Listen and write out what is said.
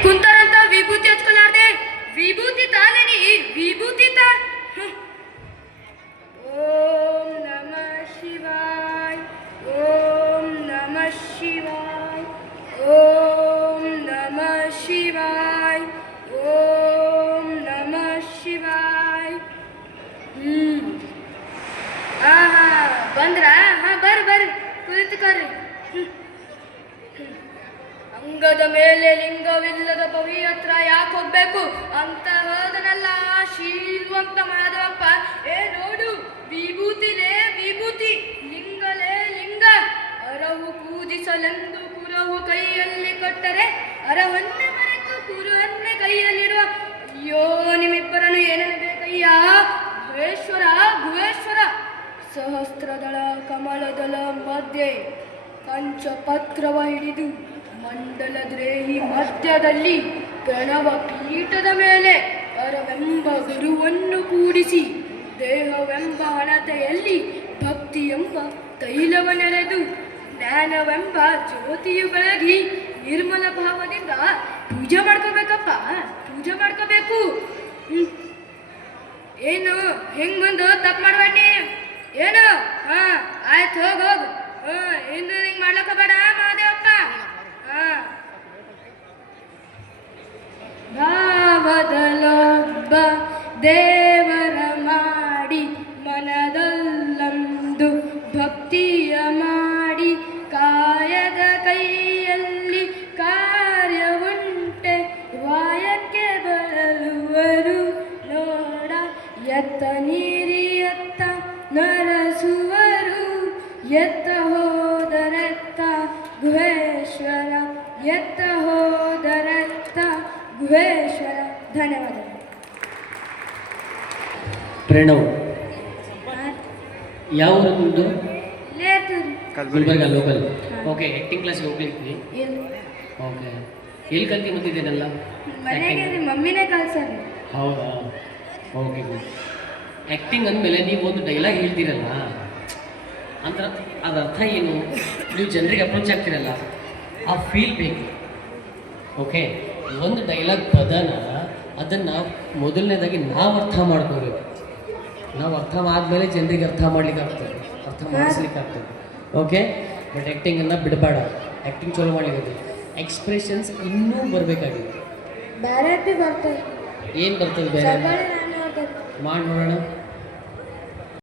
ಕುಂತಾರಂತ ವಿಭೂತಿ ಹಚ್ಕೊಲಾರ್ದೆ ವಿಭೂತಿ ತಾನೇನಿ ವಿಭೂತಿ ತಾ ಹ್ಮ್. ಓಂ ನಮ ಶಿವಾಯ ಓಂ ನಮ ಶಿವಾಯ ಓಂ ನಮ ಶಿವಾಯ ಓಂ ನಮ ಶಿವಾಯ ಹ್ಮ್ ಹಾ ಹಾ ಬಂದ್ರ ಹಾ ಬರ್ರಿ ಬರ್ರಿ ಕುಳಿತುಕೊಳ್ರಿ ಹ್ಮ್. ಅಂಗದ ಮೇಲೆ ಲಿಂಗವಿಲ್ಲದ ಪವಿತ್ರ ಯಾಕೆ ಹೋಗ್ಬೇಕು? ಅಂತ ಹೋದನಲ್ಲ ಶೀಲ್ವಂತ ಮಾಧವಪ್ಪ. ಏ ನೋಡು, ವಿಭೂತಿಲೇ ವಿಭೂತಿ, ಲಿಂಗಲೇ ಲಿಂಗ. ಅರವು ಕೂದಿಸಲೆಂದು ಕುರವು ಕೈಯಲ್ಲಿ ಕೊಟ್ಟರೆ, ಅರವನ್ನೇ ಮರೆತು ಕುರುವನ್ನೇ ಕೈಯಲ್ಲಿರುವ, ಅಯ್ಯೋ, ನಿಮ್ಮಿಬ್ಬರನ್ನು ಏನೇನು ಬೇಕಯ್ಯ? ಗುಹೇಶ್ವರ ಗುಹೇಶ್ವರ. ಸಹಸ್ರದಳ ಕಮಲದಳ ಮಧ್ಯೆ ಪಂಚಪತ್ರವ ಹಿಡಿದು ಮಂಡಲ ದ್ರೇಹಿ ಮಧ್ಯದಲ್ಲಿ ಪ್ರಣವ ಪೀಠದ ಮೇಲೆ ಅರವೆಂಬ ಗುರುವನ್ನು ಕೂಡಿಸಿ ದೇಹವೆಂಬ ಹಣತೆಯಲ್ಲಿ ಭಕ್ತಿ ಎಂಬ ತೈಲವನೆರೆದು ಜ್ಞಾನವೆಂಬ ಜ್ಯೋತಿಯು ಬೆಳಗಿ ನಿರ್ಮಲ ಭಾವದಿಂದ ಪೂಜೆ ಮಾಡ್ಕೋಬೇಕಪ್ಪ, ಪೂಜೆ ಮಾಡ್ಕೋಬೇಕು. ಏನು? ಹೆಂಗ್ ಬಂದು ತಪ್ಪು ಮಾಡ್ಬೇಡಿ ಏನು? ಹಾ, ಆಯ್ತು ಹೋಗ್ ಹೋಗ್. ಹಾ ಇನ್ನು ಹಿಂಗ್ ಮಾಡ್ಲಕ್ಕ ಬೇಡ ಮಹಾದೇವಪ್ಪ ಹಾ ಭಾವದಲ್ಲೊಬ್ಬ ದೇವರ ಮಾಡಿ ಮನದಲ್ಲೊಂದು ಭಕ್ತಿಯ ಮಾಡಿ ಕಾಯದ ಕೈಯಲ್ಲಿ ಕಾರ್ಯವುಂಟೆ. ವಾಯಕ್ಕೆ ಬರಲುವರು ನೋಡ, ಎತ್ತ ನೀರಿಯತ್ತ ನರಸುವರು. ಎತ್ತ ಹೋದರೆತ್ತ ಗುಹೇಶ್ವರ, ಎತ್ತ ಹೋದರೆತ್ತ ಗುಹೇಶ್ವರ. ಧನ್ಯವಾದಗಳು. ಪ್ರಣವ್. ಯಾವ ಊರದ್ದು ನಿಮ್ಮದು ಗುಲ್ಬರ್ಗ ಲೋಕಲ್ ಓಕೆ ಆ್ಯಕ್ಟಿಂಗ್ ಕ್ಲಾಸಿಗೆ ಹೋಗ್ಲಿಕ್ಕೆ ಓಕೆ ಎಲ್ಲಿ ಕಲ್ತಿ ಬಂದಿದ್ದೇನಲ್ಲ ಮಮ್ಮಿನೇ ಕಳ್ಸಾರಿ ಹೌದಾ? ಓಕೆ ಗುಡ್ ಆ್ಯಕ್ಟಿಂಗ್ ಅಂದಮೇಲೆ ನೀವು ಒಂದು ಡೈಲಾಗ್ ಹೇಳ್ತೀರಲ್ಲ ಅಂದ್ರೆ ಅದ ಅರ್ಥ ಏನು? ನೀವು ಜನರಿಗೆ ಅಪ್ರೋಚ್ ಆಗ್ತೀರಲ್ಲ ಆ ಫೀಲ್ ಬೇಕು. ಓಕೆ ಒಂದು ಡೈಲಾಗ್ ಪದನ ಅದನ್ನು ಮೊದಲನೇದಾಗಿ ನಾವು ಅರ್ಥ ಮಾಡ್ಕೋಬೇಕು. ನಾವು ಅರ್ಥ ಆದಮೇಲೆ ಜನರಿಗೆ ಅರ್ಥ ಮಾಡ್ಲಿಕ್ಕೆ ಆಗ್ತದೆ ಅರ್ಥ ಮಾಡಿಸ್ಲಿಕ್ಕೆ ಆಗ್ತದೆ ಓಕೆ ಬಟ್ ಆ್ಯಕ್ಟಿಂಗನ್ನು ಬಿಡಬೇಡ. ಆ್ಯಕ್ಟಿಂಗ್ ಚಲೋ ಮಾಡ್ಲಿಕ್ಕೆ ಎಕ್ಸ್ಪ್ರೆಷನ್ಸ್ ಇನ್ನೂ ಬರಬೇಕಾಗಿತ್ತು ಬೇರೆ ಬರ್ತದೆ. ಏನು ಬರ್ತದೆ ಬೇರೆ ಮಾಡಿ ನೋಡೋಣ.